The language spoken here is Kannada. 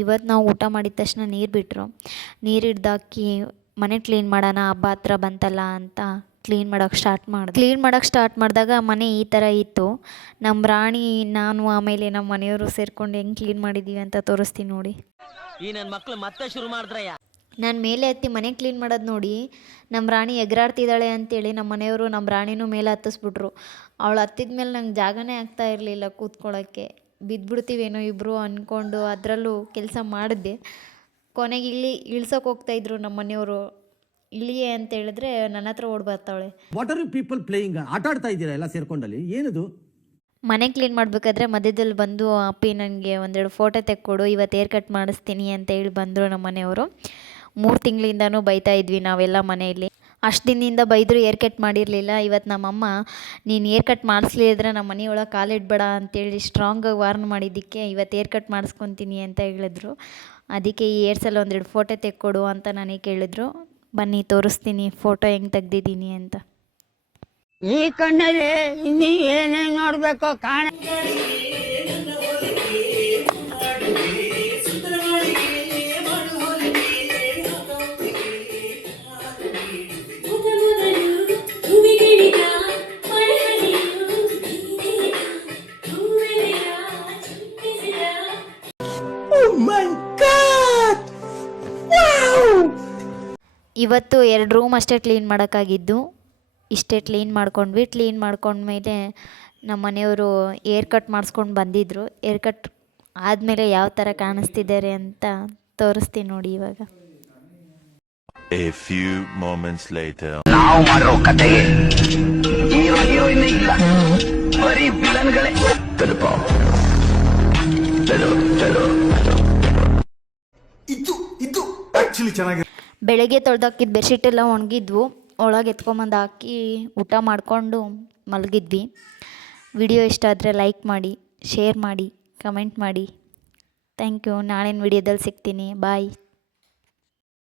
ಇವತ್ತು ನಾವು ಊಟ ಮಾಡಿದ ತಕ್ಷಣ ನೀರು ಬಿಟ್ಟರು. ನೀರು ಹಿಡ್ದಾಕಿ ಮನೆ ಕ್ಲೀನ್ ಮಾಡೋಣ, ಹಬ್ಬ ಹತ್ರ ಬಂತಲ್ಲ ಅಂತ ಕ್ಲೀನ್ ಮಾಡೋಕ್ಕೆ ಸ್ಟಾರ್ಟ್ ಮಾಡಿದಾಗ ಮನೆ ಈ ಥರ ಇತ್ತು. ನಮ್ಮ ರಾಣಿ, ನಾನು, ಆಮೇಲೆ ನಮ್ಮ ಮನೆಯವರು ಸೇರ್ಕೊಂಡು ಹೆಂಗೆ ಕ್ಲೀನ್ ಮಾಡಿದ್ದೀವಿ ಅಂತ ತೋರಿಸ್ತೀನಿ ನೋಡಿ. ಈ ನನ್ನ ಮಕ್ಕಳು ಮತ್ತೆ ಶುರು ಮಾಡಿದ್ರಯ್ಯ. ನಾನು ಮೇಲೆ ಹತ್ತಿ ಮನೆ ಕ್ಲೀನ್ ಮಾಡೋದು ನೋಡಿ ನಮ್ಮ ರಾಣಿ ಎಗರಾಡ್ತಿದ್ದಾಳೆ ಅಂತೇಳಿ ನಮ್ಮ ಮನೆಯವರು ನಮ್ಮ ರಾಣಿನೂ ಮೇಲೆ ಹತ್ತಿಸ್ಬಿಟ್ರು. ಅವಳು ಹತ್ತಿದ ಮೇಲೆ ನಂಗೆ ಜಾಗನೇ ಆಗ್ತಾ ಇರಲಿಲ್ಲ ಕೂತ್ಕೊಳ್ಳೋಕ್ಕೆ. ಬಿದ್ದುಬಿಡ್ತೀವೇನೋ ಇಬ್ಬರು ಅಂದ್ಕೊಂಡು ಅದರಲ್ಲೂ ಕೆಲಸ ಮಾಡಿದ್ದೆ. ಕೊನೆಗೆ ಇಳ್ಸೋಕೆ ಹೋಗ್ತಾಯಿದ್ರು ನಮ್ಮ ಮನೆಯವರು. ಇಳಿಯೇ ಅಂತ ಹೇಳಿದ್ರೆ ನನ್ನ ಹತ್ರ ಓಡಿ ಬರ್ತಾವಳೆ. What are you people playing? ಆಟ ಆಡ್ತಾ ಇದ್ದೀರಾ ಎಲ್ಲ ಸೇರ್ಕೊಂಡಲ್ಲಿ? ಏನದು? ಮನೆ ಕ್ಲೀನ್ ಮಾಡಬೇಕಾದ್ರೆ ಮಧ್ಯದಲ್ಲಿ ಬಂದು, ಅಪ್ಪಿ ನನಗೆ ಒಂದೆರಡು ಫೋಟೋ ತೆಕ್ಕೊಡು, ಇವತ್ತು ಹೇರ್ ಕಟ್ ಮಾಡಿಸ್ತೀನಿ ಅಂತ ಹೇಳಿ ಬಂದರು ನಮ್ಮ ಮನೆಯವರು. 3 ತಿಂಗಳಿಂದನೂ ಬೈತಾ ಇದ್ವಿ ನಾವೆಲ್ಲ ಮನೆಯಲ್ಲಿ. ಅಷ್ಟು ದಿನದಿಂದ ಬೈದರೂ ಹೇರ್ ಕಟ್ ಮಾಡಿರಲಿಲ್ಲ. ಇವತ್ತು ನಮ್ಮಮ್ಮ, ನೀನು ಹೇರ್ ಕಟ್ ಮಾಡಿಸ್ಲಿದ್ರೆ ನಮ್ಮ ಮನೆಯೊಳಗೆ ಕಾಲಿಡಬೇಡ ಅಂತೇಳಿ ಸ್ಟ್ರಾಂಗಾಗಿ ವಾರ್ನ್ ಮಾಡಿದ್ದಕ್ಕೆ ಇವತ್ತು ಹೇರ್ ಕಟ್ ಮಾಡಿಸ್ಕೊತೀನಿ ಅಂತ ಹೇಳಿದ್ರು. ಅದಕ್ಕೆ ಈ ಹೇರ್ಸಲ್ಲಿ ಒಂದೆರಡು ಫೋಟೋ ತೆಕ್ಕೊಡು ಅಂತ ನನಗೆ ಕೇಳಿದ್ರು. ಬನ್ನಿ ತೋರಿಸ್ತೀನಿ ಫೋಟೋ ಹೆಂಗೆ ತೆಗ್ದಿದ್ದೀನಿ ಅಂತ. ಈ ಕಣ್ಣಲ್ಲಿ ಇನ್ನೀ ಏನೇನು ನೋಡಬೇಕು ಕಾಣ. ಇವತ್ತು 2 ರೂಮ್ ಅಷ್ಟೇ ಕ್ಲೀನ್ ಮಾಡೋಕ್ಕಾಗಿದ್ದು. ಇಷ್ಟೇ ಕ್ಲೀನ್ ಮಾಡ್ಕೊಂಡ್ವಿ. ಕ್ಲೀನ್ ಮಾಡ್ಕೊಂಡ್ಮೇಲೆ ನಮ್ಮ ಮನೆಯವರು ಏರ್ ಕಟ್ ಮಾಡಿಸ್ಕೊಂಡು ಬಂದಿದ್ದರು. ಏರ್ ಕಟ್ ಆದಮೇಲೆ ಯಾವ ಥರ ಕಾಣಿಸ್ತಿದ್ದಾರೆ ಅಂತ ತೋರಿಸ್ತೀನಿ ನೋಡಿ ಇವಾಗ. A few moments later. ನಾವು ಮಾಡಿರೋ ಕಥೆಗೆ ಹೀರೋ ಹೀರೋಯಿನ್ ಇಲ್ಲ, ಬರೀ ವಿಲನ್ಗಳೇ. ಇದು ಆಕ್ಚುಲಿ ಚೆನ್ನಾಗಿ. ಬೆಳಗ್ಗೆ ತೊಳೆದಾಕಿದ್ದು ಬೆಡ್ಶೀಟ್ ಎಲ್ಲ ಒಣಗಿದ್ವು. ಒಳಗೆ ಎತ್ಕೊಂಬಂದು ಹಾಕಿ ಊಟ ಮಾಡಿಕೊಂಡು ಮಲಗಿದ್ವಿ. ವಿಡಿಯೋ ಇಷ್ಟ ಆದರೆ ಲೈಕ್ ಮಾಡಿ, ಶೇರ್ ಮಾಡಿ, ಕಮೆಂಟ್ ಮಾಡಿ. Thank you. ನಾಳಿನ ವಿಡಿಯೋದಲ್ಲಿ ಸಿಗ್ತೀನಿ. ಬಾಯ್.